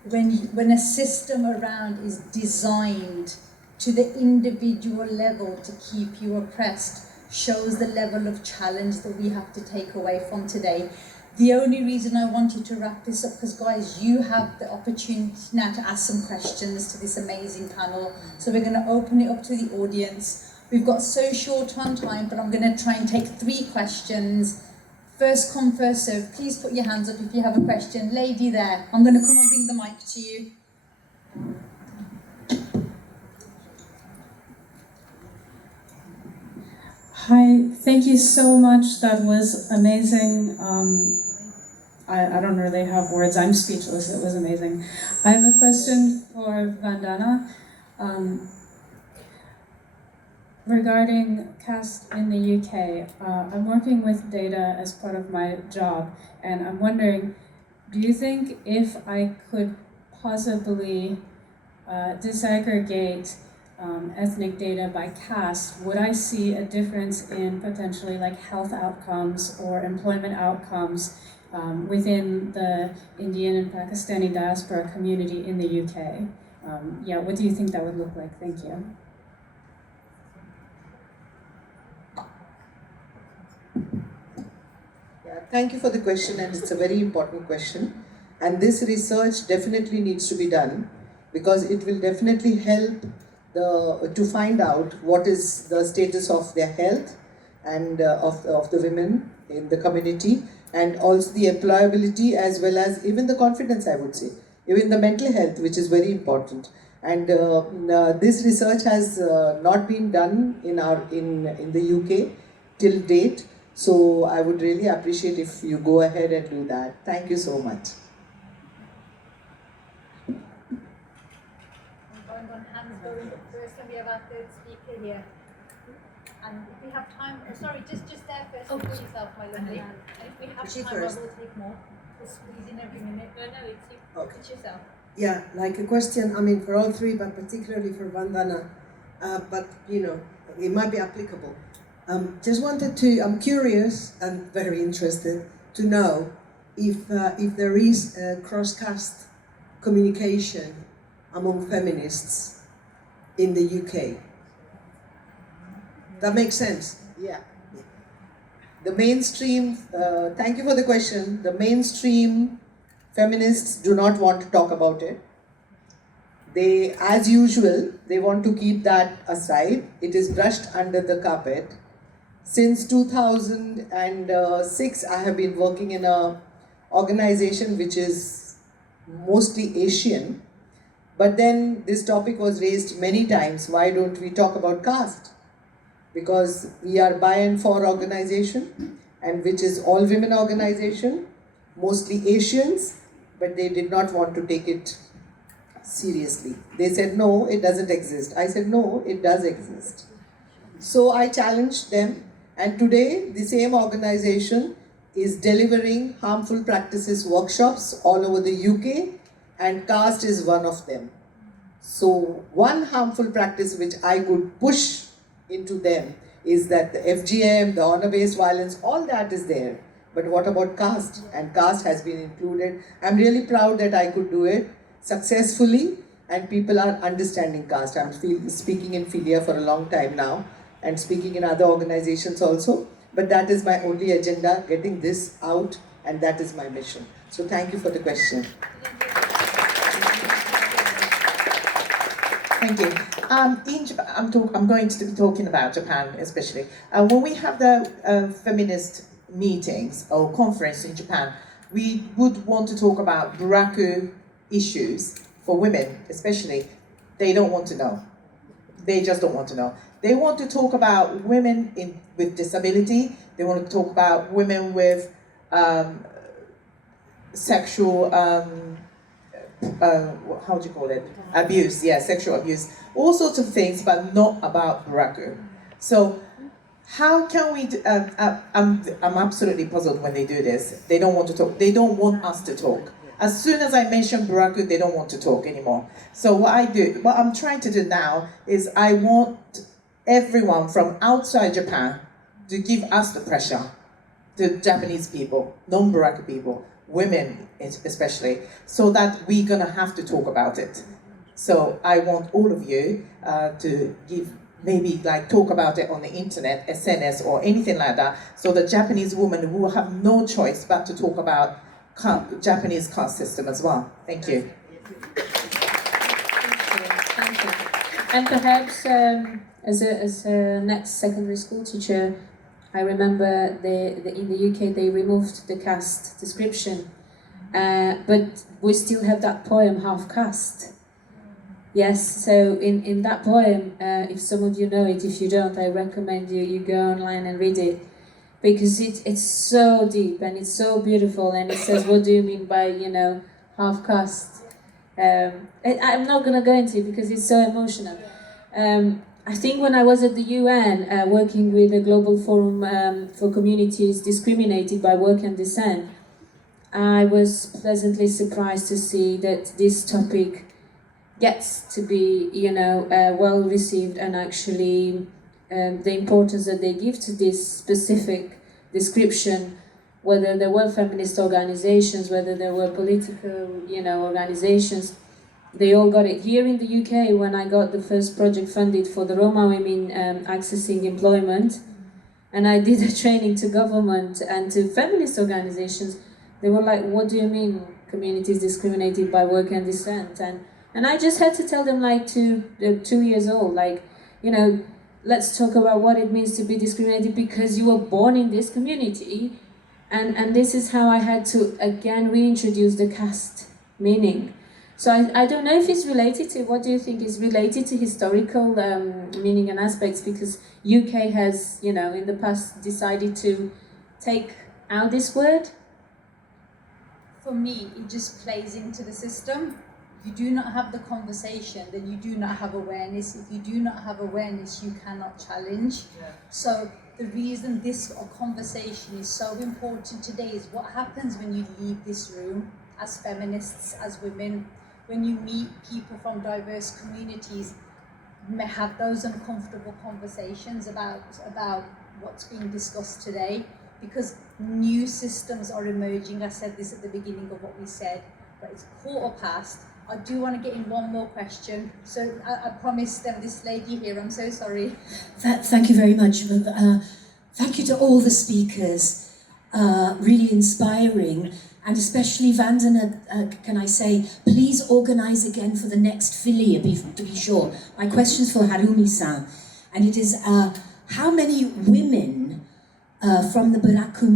when a system around is designed to the individual level to keep you oppressed shows the level of challenge that we have to take away from today. The only reason I wanted to wrap this up, because guys, you have the opportunity now to ask some questions to this amazing panel. So we're going to open it up to the audience. We've got so short on time, but I'm going to try and take 3 questions. First come, first serve. Please put your hands up if you have a question. Lady there, I'm going to come and bring the mic to you. Hi, thank you so much. That was amazing. I don't really have words. I'm speechless. It was amazing. I have a question for Vandana. Regarding caste in the UK, I'm working with data as part of my job, and I'm wondering, do you think if I could possibly disaggregate ethnic data by caste, would I see a difference in potentially like health outcomes or employment outcomes within the Indian and Pakistani diaspora community in the UK? Yeah, what do you think that would look like? Thank you. Yeah, thank you for the question, and it's a very important question. And this research definitely needs to be done, because it will definitely help to find out what is the status of their health and of the women in the community, and also the employability, as well as even the confidence, I would say, even the mental health, which is very important. And this research has not been done in the UK till date. So I would really appreciate if you go ahead and do that. Thank you so much. First, we have our third speaker here. And if we have time, sorry, just there first, introduce yourself, my lovely. And if we have time, I will take more. Just squeeze in every minute. No, it's you. Okay. It's yourself. Yeah, like a question, I mean, for all three, but particularly for Vandana, but, you know, it might be applicable. Just wanted to, I'm curious and very interested to know if there is a cross-caste communication among feminists in the UK. That makes sense? Yeah. The mainstream, thank you for the question. The mainstream feminists do not want to talk about it. They, as usual, they want to keep that aside. It is brushed under the carpet. Since 2006, I have been working in an organization which is mostly Asian. But then this topic was raised many times. Why don't we talk about caste? Because we are by and for organization, and which is all women organization, mostly Asians, but they did not want to take it seriously. They said, no, it doesn't exist. I said, no, it does exist. So I challenged them, and today the same organization is delivering harmful practices workshops all over the UK, and caste is one of them. So one harmful practice which I could push into them is that the FGM, the honor-based violence, all that is there. But what about caste? And caste has been included. I'm really proud that I could do it successfully, and people are understanding caste. I'm speaking in FiLiA for a long time now, and speaking in other organizations also. But that is my only agenda, getting this out, and that is my mission. So thank you for the question. Thank you. In Japan, I'm going to be talking about Japan especially. When we have the feminist meetings or conference in Japan, we would want to talk about Buraku issues for women especially. They don't want to know. They just don't want to know. They want to talk about women with disability. They want to talk about women with sexual how do you call it? Abuse, yeah, sexual abuse. All sorts of things, but not about Buraku. So how can we, I'm absolutely puzzled when they do this. They don't want to talk, they don't want us to talk. As soon as I mention Buraku, they don't want to talk anymore. So what I'm trying to do now is I want everyone from outside Japan to give us the pressure, the Japanese people, non-Buraku people, women especially, so that we're gonna have to talk about it. So I want all of you to give, maybe like talk about it on the internet, SNS or anything like that, so the Japanese women will have no choice but to talk about Japanese caste system as well. Thank you. Thank you. And perhaps as a next secondary school teacher, I remember in the UK they removed the caste description, but we still have that poem half caste. Yes, so in that poem, if some of you know it, if you don't, I recommend you go online and read it, because it's so deep and it's so beautiful, and it says, what do you mean by, half caste? I'm not going to go into it because it's so emotional. I think when I was at the UN working with the Global Forum for Communities Discriminated by Work and Descent, I was pleasantly surprised to see that this topic gets to be, well received, and actually the importance that they give to this specific description, whether there were feminist organizations, whether there were political, organizations, they all got it. Here in the UK, when I got the first project funded for the Roma women accessing employment, and I did a training to government and to feminist organizations, they were like, what do you mean communities discriminated by work and descent? And I just had to tell them, like, 2 years old, like, let's talk about what it means to be discriminated because you were born in this community. And this is how I had to, again, reintroduce the caste meaning. So I don't know if it's related to, what do you think is related to historical meaning and aspects? Because UK has, in the past decided to take out this word. For me, it just plays into the system. If you do not have the conversation, then you do not have awareness. If you do not have awareness, you cannot challenge. Yeah. So the reason this conversation is so important today is what happens when you leave this room as feminists, as women, when you meet people from diverse communities, may have those uncomfortable conversations about what's being discussed today, because new systems are emerging. I said this at the beginning of what we said, but it's 1:15. I do want to get in one more question. So I promised this lady here, I'm so sorry. Thank you very much. Thank you to all the speakers, really inspiring. And especially Vandana, can I say, please organize again for the next FiLiA, to be sure. My question is for Harumi-san. And it is, how many women from the Buraku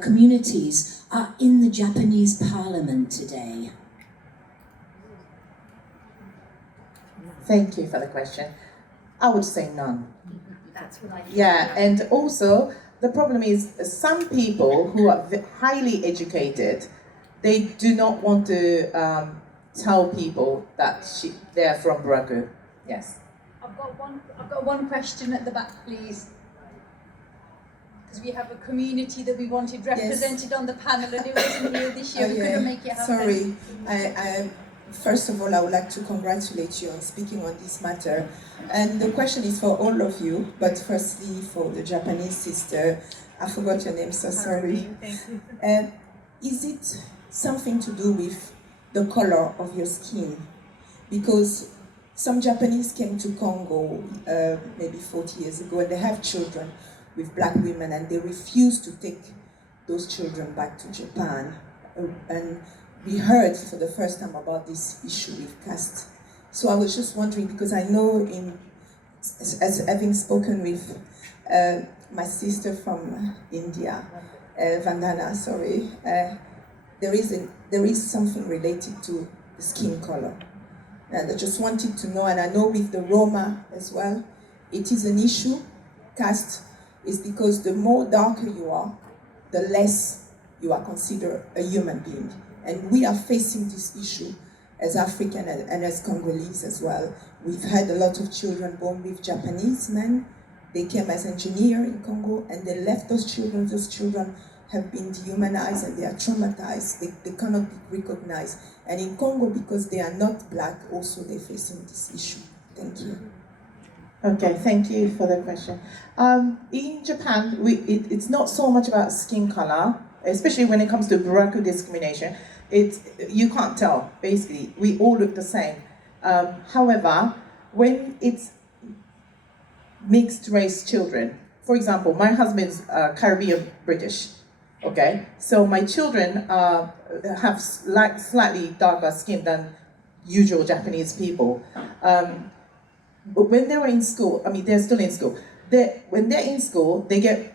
communities are in the Japanese parliament today? Thank you for the question. I would say none. That's what I think. Yeah, and also the problem is some people who are highly educated, they do not want to tell people that they're from Buraku. Yes. I've got one question at the back, please. Because we have a community that we wanted represented on the panel, and it wasn't here this year. We couldn't make it happen. Sorry. First of all, I would like to congratulate you on speaking on this matter. And the question is for all of you, but firstly for the Japanese sister. I forgot your name, so sorry. Is it something to do with the color of your skin? Because some Japanese came to Congo maybe 40 years ago, and they have children with black women, and they refuse to take those children back to Japan. And we heard for the first time about this issue with caste. So I was just wondering, because I know as having spoken with my sister from India, Vandana, sorry, there is something related to the skin color. And I just wanted to know, and I know with the Roma as well, it is an issue. Caste is because the more darker you are, the less you are considered a human being. And we are facing this issue as African and as Congolese as well. We've had a lot of children born with Japanese men. They came as engineers in Congo, and they left those children. Those children have been dehumanized and they are traumatized. They cannot be recognized. And in Congo, because they are not black, also they're facing this issue. Thank you. Okay, thank you for the question. In Japan, it's not so much about skin color, especially when it comes to Buraku discrimination. You can't tell, basically. We all look the same. However, when it's mixed race children, for example, my husband's Caribbean British, okay? So my children have slightly darker skin than usual Japanese people. But when they were in school, I mean, they're still in school. When they're in school, they get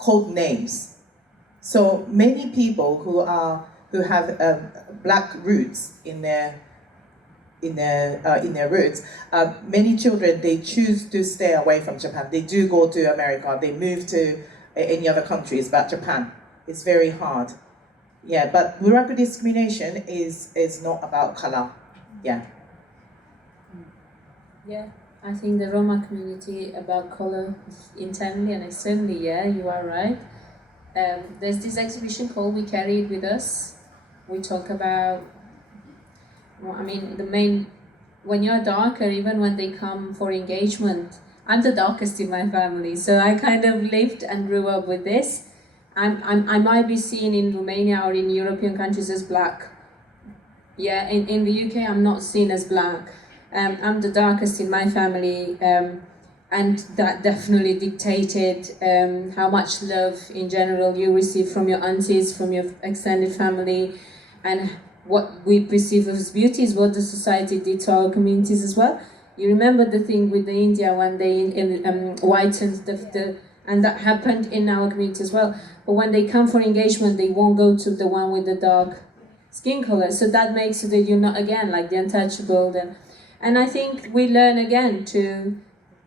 called names. So many people who have black roots in their in their roots. Many children, they choose to stay away from Japan. They do go to America. They move to any other countries, but Japan, it's very hard. Yeah, but Buraku discrimination is not about color. Yeah. Yeah, I think the Roma community about color internally and externally, yeah, you are right. There's this exhibition called We Carry It With Us. We talk about, well, I mean, when you're darker, even when they come for engagement, I'm the darkest in my family, so I kind of lived and grew up with this. I might be seen in Romania or in European countries as black. Yeah, in the UK I'm not seen as black. I'm the darkest in my family, and that definitely dictated how much love in general you receive from your aunties, from your extended family, and what we perceive as beauty is what the society did to our communities as well. You remember the thing with the India when they whitened and that happened in our community as well. But when they come for engagement, they won't go to the one with the dark skin color. So that makes it that you're not, again, like the untouchable. And I think we learn again to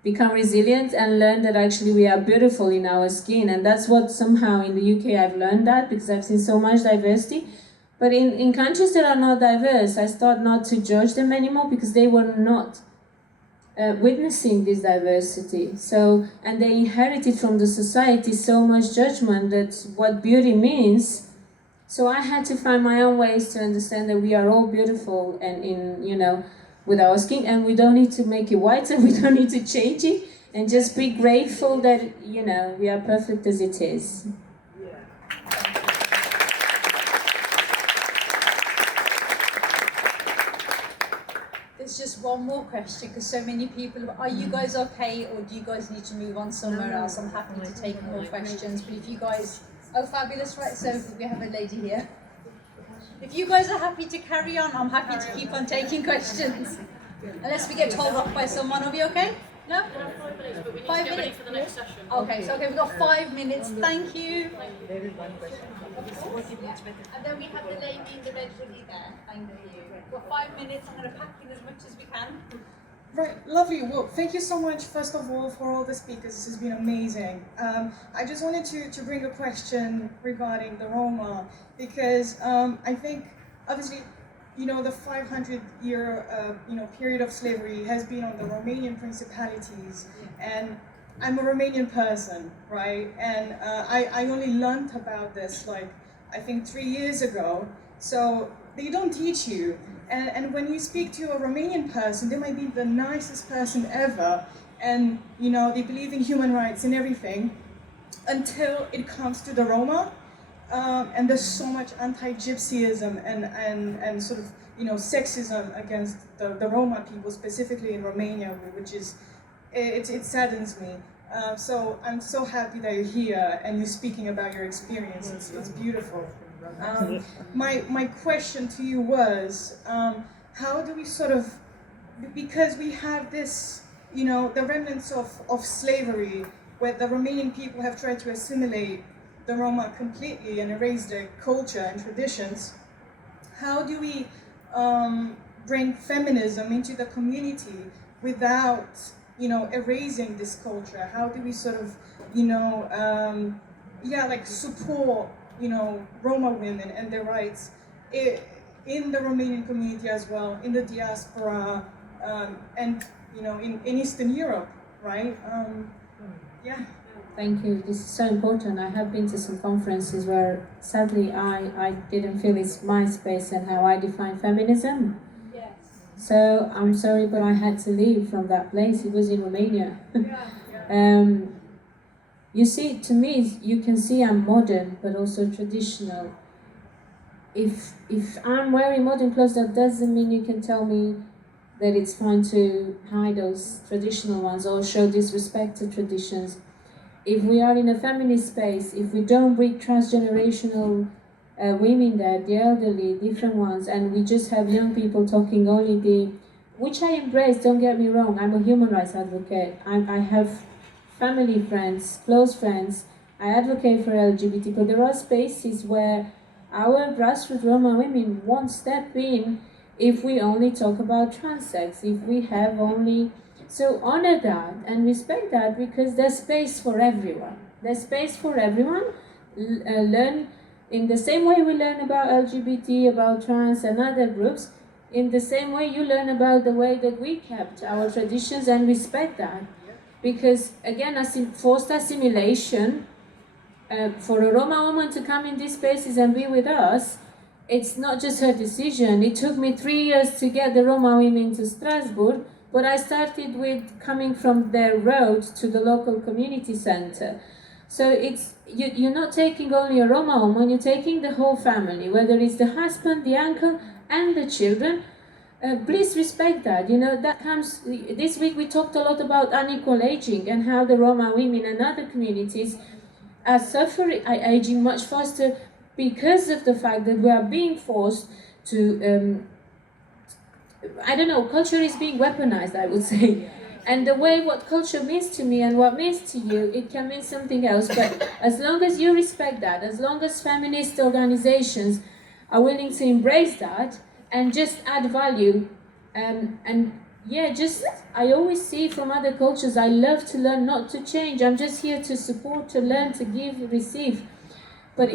become resilient and learn that actually we are beautiful in our skin. And that's what somehow in the UK I've learned that, because I've seen so much diversity. But in countries that are not diverse, I start not to judge them anymore because they were not witnessing this diversity. So, and they inherited from the society so much judgment that what beauty means. So I had to find my own ways to understand that we are all beautiful and with our skin, and we don't need to make it whiter, we don't need to change it, and just be grateful that, we are perfect as it is. There's just one more question, because so many people, are you guys okay, or do you guys need to move on somewhere else? I'm happy to take more questions, but if you guys, oh fabulous, right, so we have a lady here. If you guys are happy to carry on, I'm happy to keep on taking questions. Unless we get told off by someone, are we okay? No? 5 minutes for the next session. Okay, so we've got 5 minutes. Thank you. And then we have the lady in the red hoodie there. Thank you. We've got 5 minutes. I'm going to pack in as much as we can. Right, lovely. Well, thank you so much, first of all, for all the speakers. This has been amazing. I just wanted to bring a question regarding the Roma, because I think, obviously, the 500-year period of slavery has been on the Romanian principalities, and I'm a Romanian person, right? And I only learned about this, I think 3 years ago. So they don't teach you. And when you speak to a Romanian person, they might be the nicest person ever, and they believe in human rights and everything, until it comes to the Roma, and there's so much anti-Gypsyism and sort of sexism against the Roma people, specifically in Romania, which is it saddens me. So I'm so happy that you're here and you're speaking about your experience. It's beautiful. My question to you was, how do we sort of, because we have this, the remnants of slavery, where the Romanian people have tried to assimilate the Roma completely and erase their culture and traditions, how do we bring feminism into the community without, erasing this culture? How do we sort of, support Roma women and their rights in the Romanian community as well, in the diaspora, and in Eastern Europe, right? Thank you. This is so important. I have been to some conferences where sadly I didn't feel it's my space and how I define feminism. Yes. So I'm sorry, but I had to leave from that place. It was in Romania. You see, to me, you can see I'm modern, but also traditional. If I'm wearing modern clothes, that doesn't mean you can tell me that it's fine to hide those traditional ones or show disrespect to traditions. If we are in a feminist space, if we don't bring transgenerational women there, the elderly, different ones, and we just have young people talking only which I embrace, don't get me wrong, I'm a human rights advocate. I have family friends, close friends, I advocate for LGBT, but there are spaces where our grassroots Roma women won't step in if we only talk about transsex, if we have only... So honor that and respect that, because there's space for everyone. There's space for everyone. Learn in the same way we learn about LGBT, about trans and other groups, in the same way you learn about the way that we kept our traditions, and respect that. Because again, forced assimilation, for a Roma woman to come in these spaces and be with us, it's not just her decision. It took me 3 years to get the Roma women to Strasbourg, but I started with coming from their road to the local community center. So you're not taking only a Roma woman, you're taking the whole family, whether it's the husband, the uncle, and the children. Please respect that. That comes. This week we talked a lot about unequal aging and how the Roma women and other communities are suffering, are aging much faster because of the fact that we are being forced to, culture is being weaponized, I would say. And the way what culture means to me and what means to you, it can mean something else. But as long as you respect that, as long as feminist organizations are willing to embrace that and just add value, I always see from other cultures, I love to learn, not to change. I'm just here to support, to learn, to give, receive. But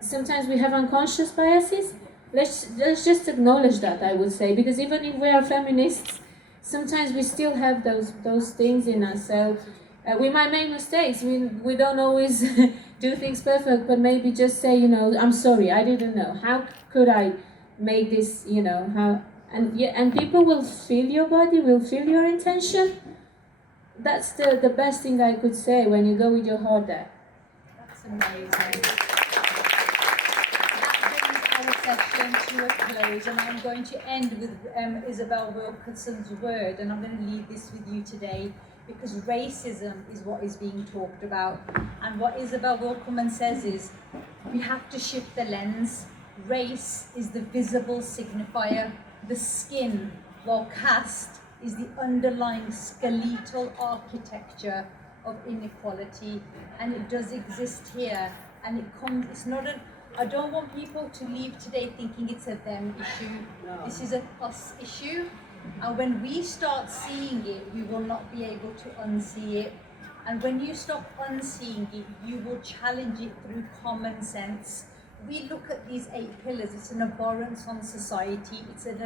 sometimes we have unconscious biases. Let's just acknowledge that, I would say, because even if we are feminists, sometimes we still have those things in us. So we might make mistakes. We don't always do things perfect, but maybe just say, I'm sorry, I didn't know. How could I make this, and people will feel your body, will feel your intention. That's the best thing I could say when you go with your heart there. That's amazing. That brings our session to a close, and I'm going to end with Isabel Wilkinson's word, and I'm going to leave this with you today, because racism is what is being talked about. And what Isabel Wilkinson says is, we have to shift the lens. Race is the visible signifier, the skin, while caste is the underlying skeletal architecture of inequality, and it does exist here. And it's not I don't want people to leave today thinking it's a them issue. No. This is an us issue, and when we start seeing it, we will not be able to unsee it. And when you stop unseeing it, you will challenge it through common sense. We look at these 8 pillars, it's an abhorrence on society, it's an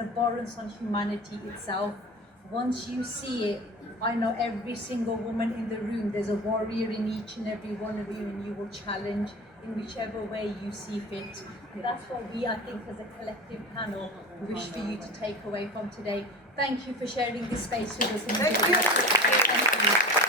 abhorrence on humanity itself. Once you see it, I know every single woman in the room, there's a warrior in each and every one of you, and you will challenge in whichever way you see fit. And that's what we, I think, as a collective panel, wish for you to take away from today. Thank you for sharing this space with us. Thank you.